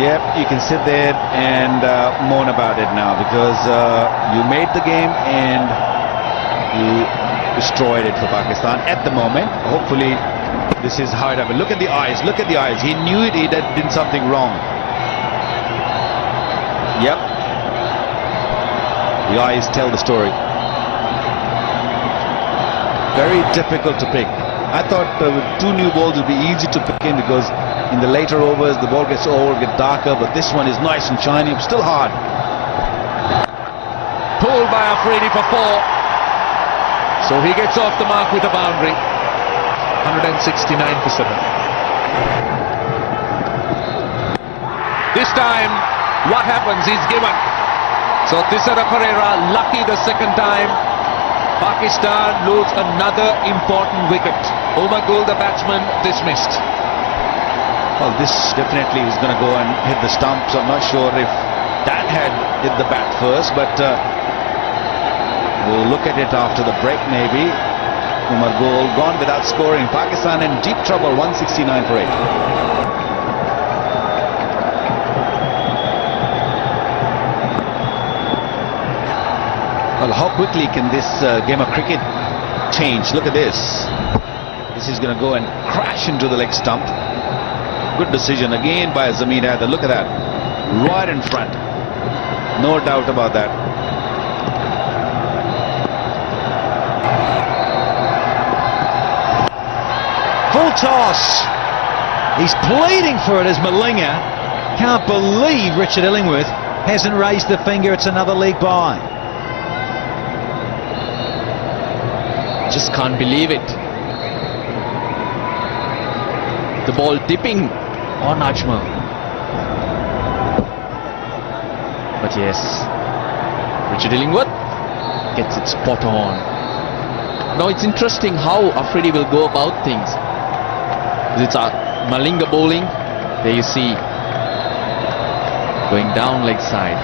Yep, you can sit there and moan about it now, because you made the game and you destroyed it for Pakistan at the moment. Hopefully this is how it happened. Look at the eyes, look at the eyes. He knew it, he did something wrong. Yep, the eyes tell the story. Very difficult to pick. I thought with 2 new balls it would be easy to pick in, because in the later overs the ball gets old, gets darker, but this one is nice and shiny, but still hard. Pulled by Afridi for 4. So he gets off the mark with a boundary. 169 for 7. This time, what happens? He's given. So Thisara Pereira lucky the second time. Pakistan lose another important wicket. Umar Gul, the batsman, dismissed. Well, this definitely is going to go and hit the stumps. I'm not sure if that had hit the bat first, but we'll look at it after the break maybe. Umar Gul gone without scoring. Pakistan in deep trouble, 169 for 8. Well, how quickly can this game of cricket change? Look at this. This is going to go and crash into the leg stump. Good decision again by Zamir Haider. Look at that. Right in front. No doubt about that. Full toss. He's pleading for it as Malinga. Can't believe Richard Illingworth hasn't raised the finger. It's another leg by. Just can't believe it. The ball dipping on Ajmal. But yes, Richard Illingworth gets it spot on. Now it's interesting how Afridi will go about things. It's a Malinga bowling. There you see, going down leg side.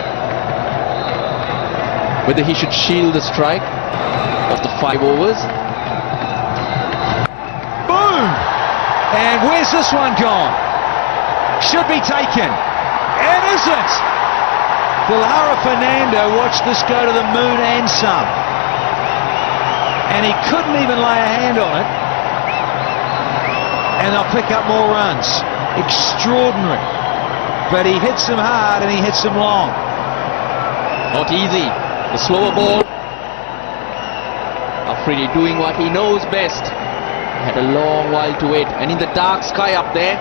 Whether he should shield the strike of the 5 overs. Boom! And where's this one gone? Should be taken. It isn't! Dilhara Fernando watched this go to the moon and some. And he couldn't even lay a hand on it. And they'll pick up more runs. Extraordinary. But he hits them hard and he hits them long. Not easy. The slower ball. Afridi doing what he knows best. Had a long while to wait, and in the dark sky up there,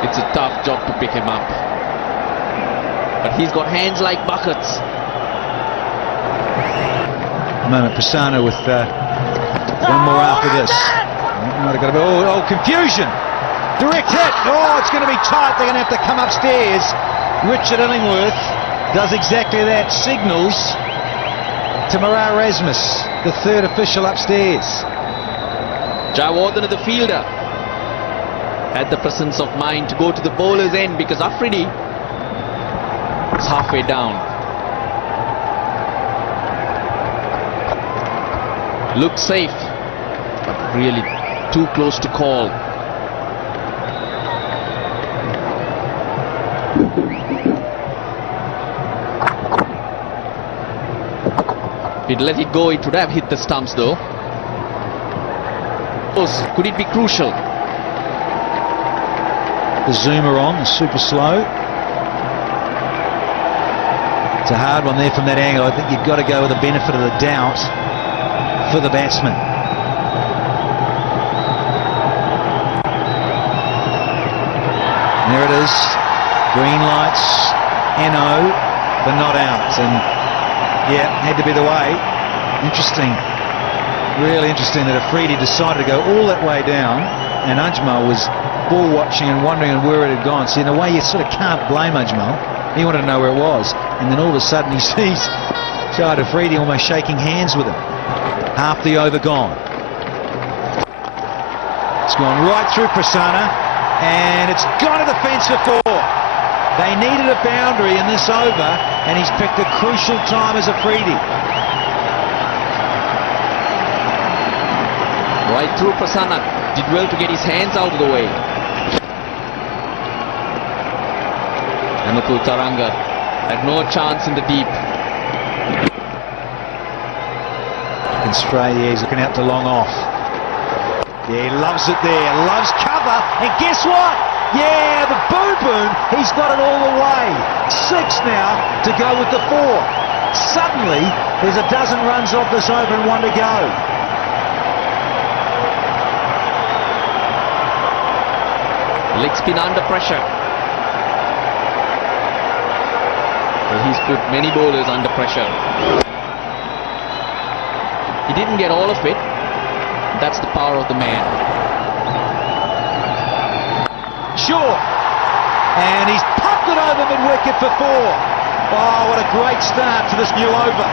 it's a tough job to pick him up. But he's got hands like buckets. Moment Prasanna with one more after this. Might have got a bit, oh, confusion. Direct hit. Oh, it's going to be tight. They're going to have to come upstairs. Richard Illingworth does exactly that. Signals to Marar Rasmus, the 3rd official upstairs. Jayawardene, the fielder, had the presence of mind to go to the bowler's end, because Afridi is halfway down. Looked safe, but really too close to call. If he'd let it go, it would have hit the stumps though. Could it be crucial? The zoomer on, the super slow. It's a hard one there from that angle. I think you've got to go with the benefit of the doubt for the batsman. And there it is. Green lights, NO, but not out. And yeah, had to be the way. Interesting. Really interesting that Afridi decided to go all that way down, and Ajmal was ball watching and wondering where it had gone. See, in a way you sort of can't blame Ajmal. He wanted to know where it was, and then all of a sudden he sees Shahid Afridi almost shaking hands with him. Half the over gone. It's gone right through Prasanna, and it's gone to the fence for 4. They needed a boundary in this over, and he's picked a crucial time as Afridi. Right through Prasanna. Did well to get his hands out of the way. Anupul Taranga had no chance in the deep. Stray, he's looking out to long off. Yeah, he loves it there, loves cover, and guess what? Yeah, the boom boom, he's got it all the way. 6 now to go with the 4. Suddenly, there's a dozen runs off this over and 1 to go. Leg spin under pressure. Well, he's put many bowlers under pressure. He didn't get all of it. That's the power of the man. Sure. And he's popped it over mid-wicket for 4. Oh, what a great start to this new over.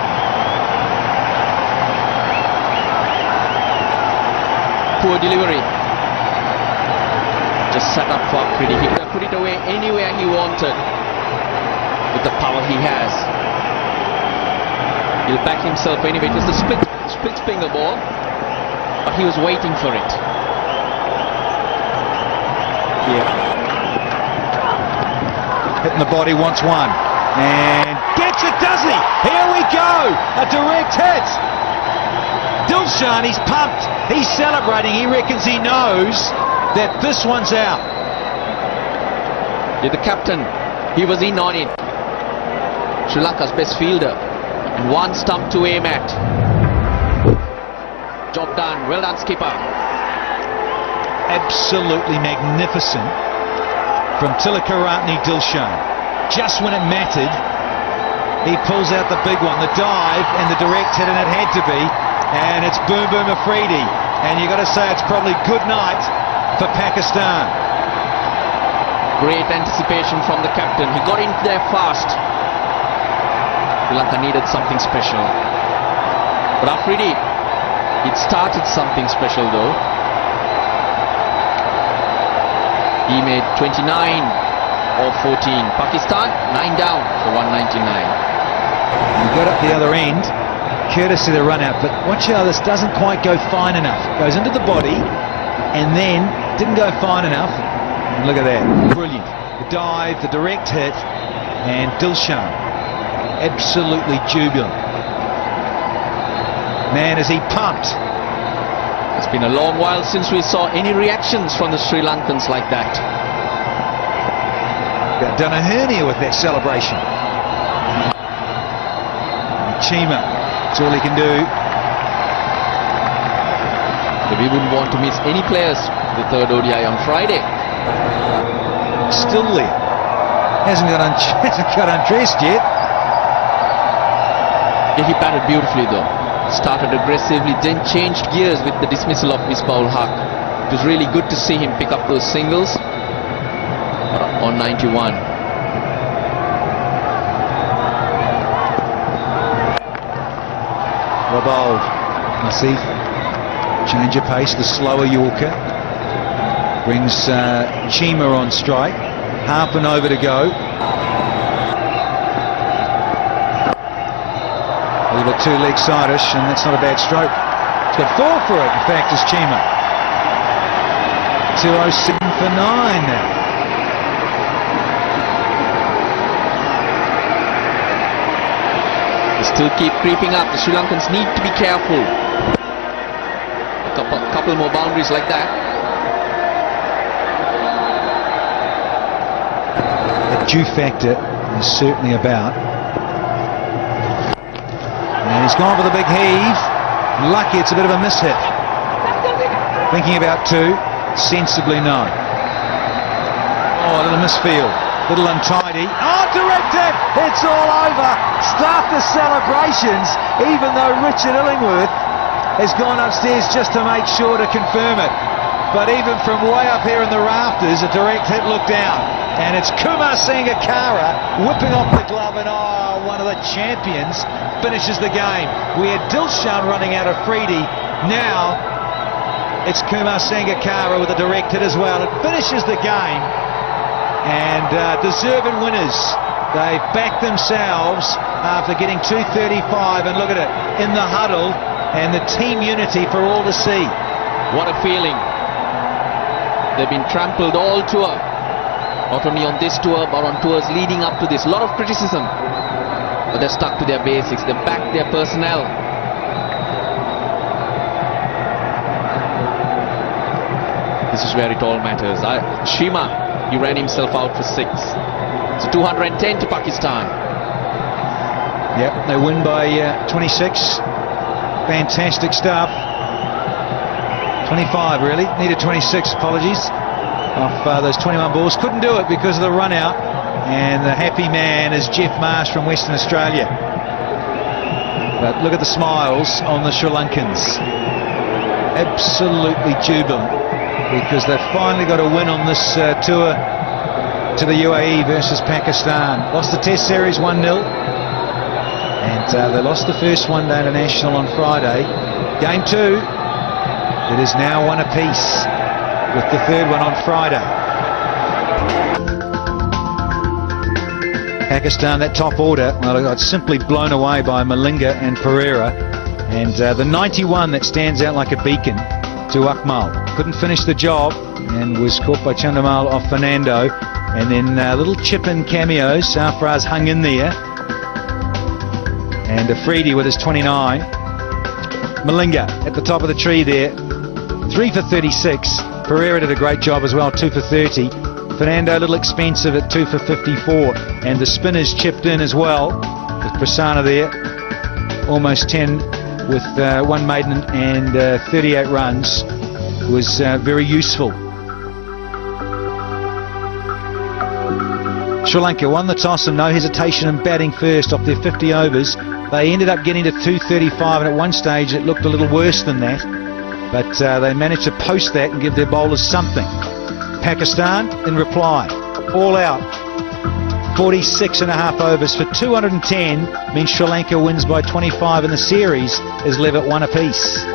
Poor delivery. Just set up for Afridi. He could have put it away anywhere he wanted with the power he has. He'll back himself anyway. It was the split finger ball, but he was waiting for it. Yeah. Hitting the body once 1. And gets it, does he? Here we go. A direct hit. Dilshan, he's pumped. He's celebrating. He reckons he knows that this one's out. Yeah, the captain, he was in on it. Sri Lanka's best fielder. And 1 stump to aim at. Job done. Well done, skipper. Absolutely magnificent from Tilakaratne Dilshan. Just when it mattered, he pulls out the big one, the dive and the direct hit, and it had to be. And it's Boom Boom Afridi. And you've got to say it's probably good night for Pakistan. Great anticipation from the captain. He got in there fast. Sri Lanka needed something special. But Afridi, it started something special though. He made 29 of 14. Pakistan 9 down for 199. He got up the other end, courtesy of the run out, but watch how this doesn't quite go fine enough. Goes into the body and then didn't go fine enough. And look at that, brilliant. The dive, the direct hit, and Dilshan absolutely jubilant. Man, is he pumped. It's been a long while since we saw any reactions from the Sri Lankans like that. Got done a hernia with that celebration. Chima, that's all he can do. But we wouldn't want to miss any players the 3rd ODI on Friday. Still there. Hasn't got undressed yet. Yeah, he batted beautifully though. Started aggressively, then changed gears with the dismissal of Misbah-ul Haq. It was really good to see him pick up those singles on 91. Well bowled, Asif. Change of pace, the slower Yorker. Brings Chima on strike. Half an over to go. A little bit too leg-sideish, and that's not a bad stroke. He's got 4 for it, in fact, is Chima. 207 for 9 now. They still keep creeping up. The Sri Lankans need to be careful. A couple more boundaries like that. The dew factor is certainly about. And he's gone for the big heave. Lucky it's a bit of a mishit. Thinking about 2. Sensibly no. Oh, a little misfield. Little untidy. Oh, directed! It's all over. Start the celebrations, even though Richard Illingworth has gone upstairs just to make sure to confirm it. But even from way up here in the rafters, a direct hit looked down. And it's Kumar Sangakkara whipping off the glove, and one of the champions finishes the game. We had Dilshan running out of Afridi. Now it's Kumar Sangakkara with a direct hit as well. It finishes the game, and deserving winners. They've backed themselves after getting 235, and look at it in the huddle, and the team unity for all to see. What a feeling. They've been trampled all tour. Not only on this tour, but on tours leading up to this. A lot of criticism. But they're stuck to their basics. They back their personnel. This is where it all matters. Shima, he ran himself out for 6. So 210 to Pakistan. Yep, they win by 26. Fantastic stuff. 25 really. Needed 26, apologies. Off those 21 balls. Couldn't do it because of the run out. And the happy man is Jeff Marsh from Western Australia. But look at the smiles on the Sri Lankans. Absolutely jubilant, because they've finally got a win on this tour to the UAE versus Pakistan. Lost the Test Series 1-0, and they lost the first one-day international on Friday. Game 2, it is now 1 apiece, with the third one on Friday. Pakistan, that top order, well, got simply blown away by Malinga and Pereira, and the 91 that stands out like a beacon to Akmal. Couldn't finish the job and was caught by Chandamal off Fernando, and then little chip-in cameos. Sarfraz hung in there, and Afridi with his 29. Malinga at the top of the tree there, 3 for 36. Pereira did a great job as well, 2 for 30. Fernando a little expensive at 2 for 54, and the spinners chipped in as well, with Prasanna there, almost 10 with 1 maiden and 38 runs. Was very useful. Sri Lanka won the toss and no hesitation in batting first off their 50 overs. They ended up getting to 235, and at one stage it looked a little worse than that, but they managed to post that and give their bowlers something. Pakistan in reply, all out, 46 and a half overs for 210 means Sri Lanka wins by 25 and the series is live at 1 apiece.